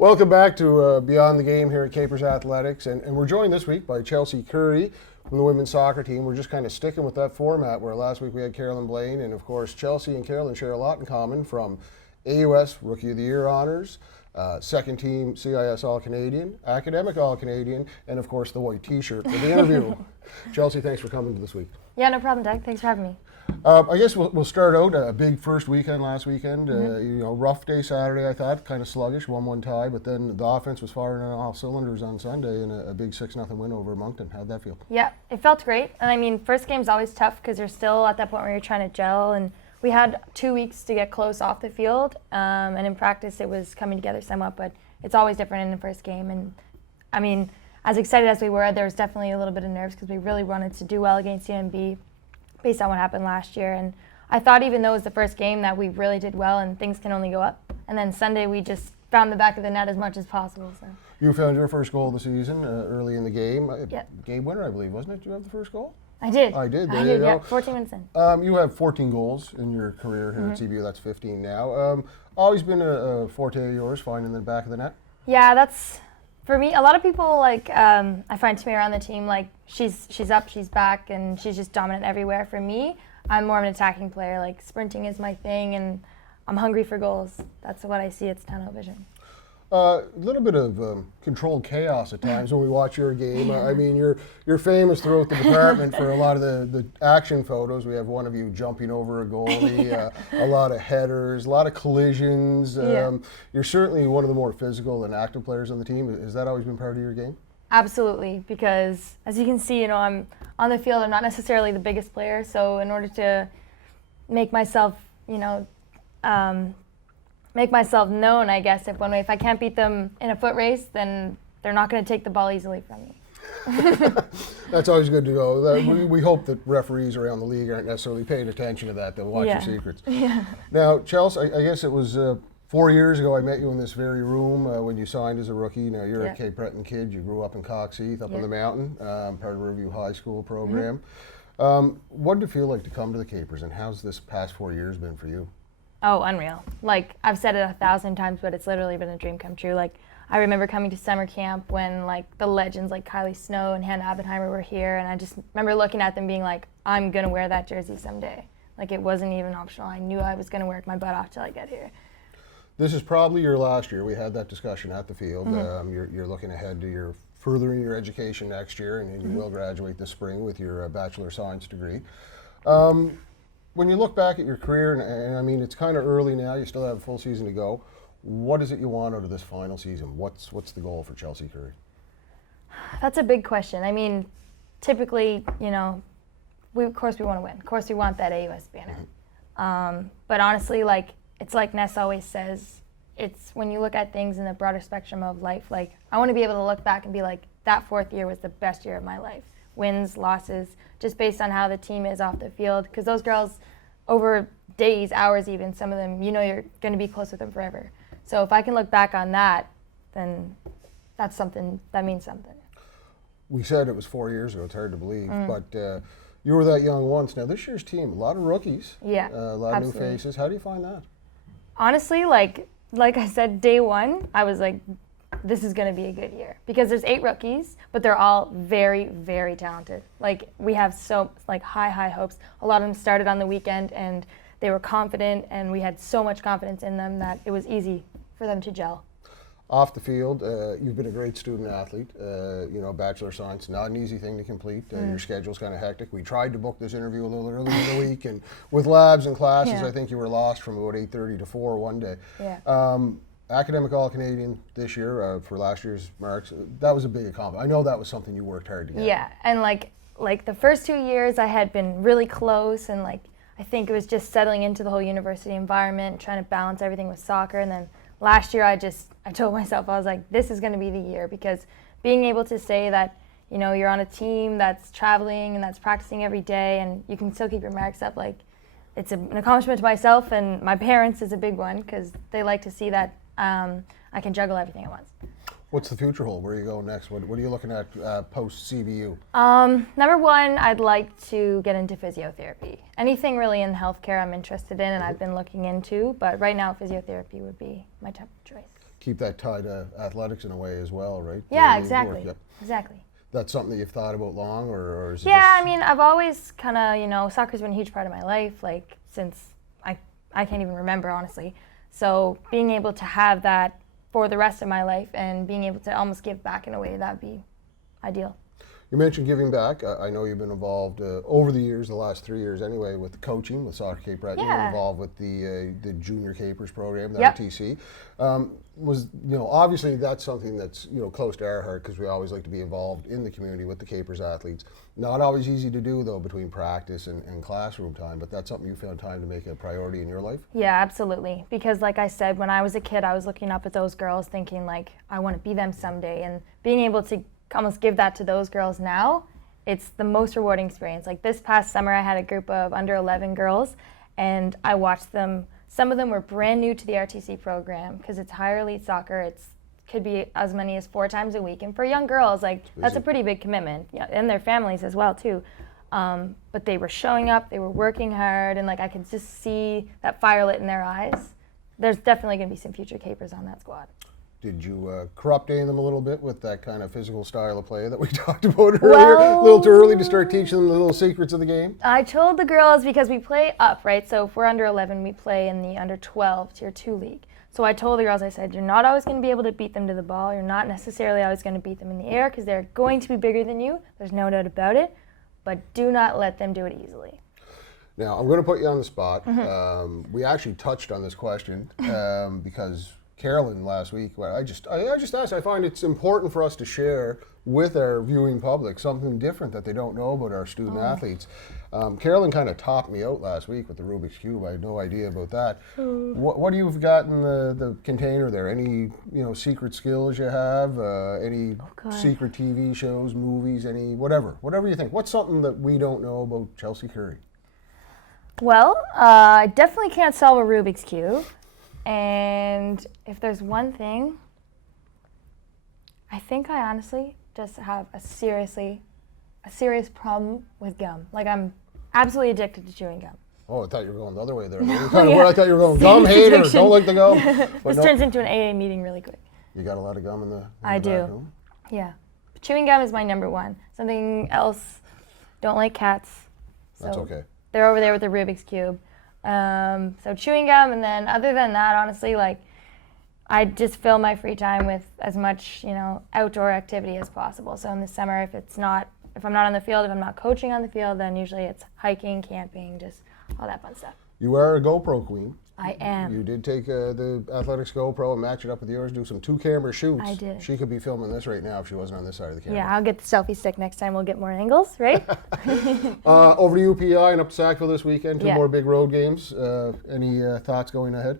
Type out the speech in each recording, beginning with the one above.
Welcome back to Beyond the Game here at Capers Athletics, and we're joined this week by Chelsea Currie from the women's soccer team. We're just kind of sticking with that format where last week we had Carolyn Blaine, and of course Chelsea and Carolyn share a lot in common, from AUS Rookie of the Year honors, second team CIS All-Canadian, academic All-Canadian, and of course the white t-shirt for the interview. Chelsea, thanks for coming this week. Yeah, no problem, Doug. Thanks for having me. I guess we'll start out a big first weekend last weekend. Rough day Saturday, I thought, kind of sluggish, 1-1 tie, but then the offense was firing on all cylinders on Sunday in a big 6-0 win over Moncton. How'd that feel? Yeah, it felt great. And I mean, first game's always tough because you're still at that point where you're trying to gel. And we had 2 weeks to get close off the field. And in practice, it was coming together somewhat, but it's always different in the first game. And I mean, as excited as we were, there was definitely a little bit of nerves because we really wanted to do well against UNB based on what happened last year. And I thought even though it was the first game that we really did well and things can only go up. And then Sunday we just found the back of the net as much as possible. So You found your first goal of the season early in the game. Yep. Game winner, I believe, wasn't it? Did you have the first goal? I did. I did. I did, yeah. 14 minutes in. You have 14 goals in your career here at CBU. That's 15 now. Always been a forte of yours, finding the back of the net? Yeah, that's, for me, a lot of people, like, I find Tamira on the team, like, she's up, she's back, and she's just dominant everywhere. For me, I'm more of an attacking player. Like, sprinting is my thing, and I'm hungry for goals. That's what I see. It's tunnel vision. A little bit of controlled chaos at times when we watch your game. I mean, you're famous throughout the department for a lot of the action photos. We have one of you jumping over a goalie, a lot of headers, a lot of collisions. You're certainly one of the more physical and active players on the team. Has that always been part of your game? Absolutely, because as you can see, I'm on the field. I'm not necessarily the biggest player, so in order to make myself, make myself known, I guess, if I can't beat them in a foot race, then they're not going to take the ball easily from me. That's always good to go. We hope that referees around the league aren't necessarily paying attention to that. They'll watch your secrets. Yeah. Now, Chelsea, I guess it was 4 years ago I met you in this very room when you signed as a rookie. Now, you're a Cape Breton kid. You grew up in Coxheath, up on the mountain, part of Riverview High School program. What did it feel like to come to the Capers, and how's this past 4 years been for you? Oh, unreal. Like, I've said it 1,000 times, but it's literally been a dream come true. Like, I remember coming to summer camp when, like, the legends like Kylie Snow and Hannah Oppenheimer were here, and I just remember looking at them being like, I'm going to wear that jersey someday. Like, it wasn't even optional. I knew I was going to work my butt off till I get here. This is probably your last year. We had that discussion at the field. You're looking ahead to furthering your education next year, and you will graduate this spring with your Bachelor of Science degree. When you look back at your career, and I mean, it's kind of early now, you still have a full season to go, what is it you want out of this final season? What's the goal for Chelsea Currie? That's a big question. I mean, typically, of course we want to win. Of course we want that AUS banner. But honestly, like, it's like Ness always says, it's when you look at things in the broader spectrum of life, like, I want to be able to look back and be like, that fourth year was the best year of my life. Wins, losses, just based on how the team is off the field. Because those girls, over days, hours even, some of them, you're going to be close with them forever. So if I can look back on that, then that's something, that means something. We said it was 4 years ago, it's hard to believe, but you were that young once. Now this year's team, a lot of rookies, a lot of new faces. How do you find that? Honestly, like I said, day one, I was like, this is going to be a good year, because there's 8 rookies, but they're all very, very talented. Like, we have high hopes. A lot of them started on the weekend and they were confident, and we had so much confidence in them that it was easy for them to gel. Off the field, you've been a great student athlete. Bachelor of Science, not an easy thing to complete. Your schedule's kind of hectic. We tried to book this interview a little earlier in the week, and with labs and classes, I think you were lost from about 8:30 to 4 one day. Yeah. Academic All-Canadian this year for last year's marks. That was a big accomplishment. I know that was something you worked hard to get. Yeah, and like the first 2 years I had been really close, and I think it was just settling into the whole university environment, trying to balance everything with soccer. And then last year I told myself, I was like, this is going to be the year, because being able to say that, you're on a team that's traveling and that's practicing every day and you can still keep your marks up, like, it's an accomplishment to myself, and my parents is a big one, because they like to see that I can juggle everything at once. What's the future hold? Where are you going next? What are you looking at post-CBU? Number one, I'd like to get into physiotherapy. Anything really in healthcare I'm interested in and I've been looking into, but right now physiotherapy would be my top choice. keep that tied to athletics in a way as well, right? Yeah, Daily exactly. work, yep. Exactly. That's something that you've thought about long, or is it Yeah, just... I mean, I've always kind of, soccer's been a huge part of my life, like since I can't even remember, honestly. So being able to have that for the rest of my life and being able to almost give back in a way, that'd be ideal. You mentioned giving back. I know you've been involved over the years, the last 3 years anyway, with the coaching with Soccer Cape Breton. Yeah. You're involved with the Junior Capers program, the Yep. RTC. Obviously that's something that's close to our heart because we always like to be involved in the community with the Capers athletes. Not always easy to do though between practice and classroom time, but that's something you found time to make a priority in your life. Yeah, absolutely. Because like I said, when I was a kid, I was looking up at those girls thinking like, I want to be them someday. And being able to almost give that to those girls now, it's the most rewarding experience. Like this past summer, I had a group of under 11 girls and I watched them. Some of them were brand new to the RTC program because it's higher elite soccer. It's could be as many as 4 times a week. And for young girls, like that's a pretty big commitment, and their families as well too. But they were showing up, they were working hard, and like I could just see that fire lit in their eyes. There's definitely going to be some future Capers on that squad. Did you corrupt any of them a little bit with that kind of physical style of play that we talked about earlier? A little too early to start teaching them the little secrets of the game? I told the girls, because we play up, right? So if we're under 11, we play in the under 12 Tier 2 league. So I told the girls, I said, you're not always going to be able to beat them to the ball. You're not necessarily always going to beat them in the air because they're going to be bigger than you. There's no doubt about it. But do not let them do it easily. Now, I'm going to put you on the spot. Mm-hmm. We actually touched on this question because Carolyn last week, I just asked, I find it's important for us to share with our viewing public something different that they don't know about our student athletes. Carolyn kind of topped me out last week with the Rubik's Cube. I had no idea about that. What do you've got in the container there? Any secret skills you have? Any secret TV shows, movies, any whatever you think. What's something that we don't know about Chelsea Currie? Well, I definitely can't solve a Rubik's Cube. And if there's one thing, I think I honestly just have a serious problem with gum. Like I'm absolutely addicted to chewing gum. Oh, I thought you were going the other way there. I thought you were going gum hater, addiction. don't like the gum. This turns into an AA meeting really quick. You got a lot of gum in the I do. back room? Yeah. But chewing gum is my number one. Something else, don't like cats. So That's okay. They're over there with the Rubik's Cube. So chewing gum, and then other than that, honestly, like I just fill my free time with as much, outdoor activity as possible. So in the summer, if I'm not on the field, if I'm not coaching on the field, then usually it's hiking, camping, just all that fun stuff. You are a GoPro queen. I am. You did take the Athletics GoPro and match it up with yours, do some 2-camera shoots. I did. She could be filming this right now if she wasn't on this side of the camera. Yeah, I'll get the selfie stick next time. We'll get more angles, right? Over to UPI and up to Sackville this weekend, 2 Yeah. more big road games. Any thoughts going ahead?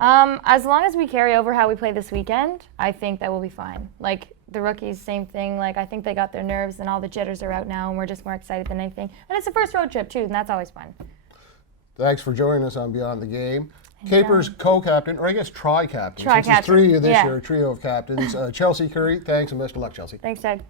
As long as we carry over how we play this weekend, I think that we'll be fine. Like the rookies, same thing. Like I think they got their nerves and all the jitters are out now, and we're just more excited than anything. And it's the first road trip too, and that's always fun. Thanks for joining us on Beyond the Game. Capers co-captain, or I guess tri-captain. Tri-captain, Since it's 3 this yeah. year, a trio of captains. Chelsea Currie, thanks and best of luck, Chelsea. Thanks, Doug.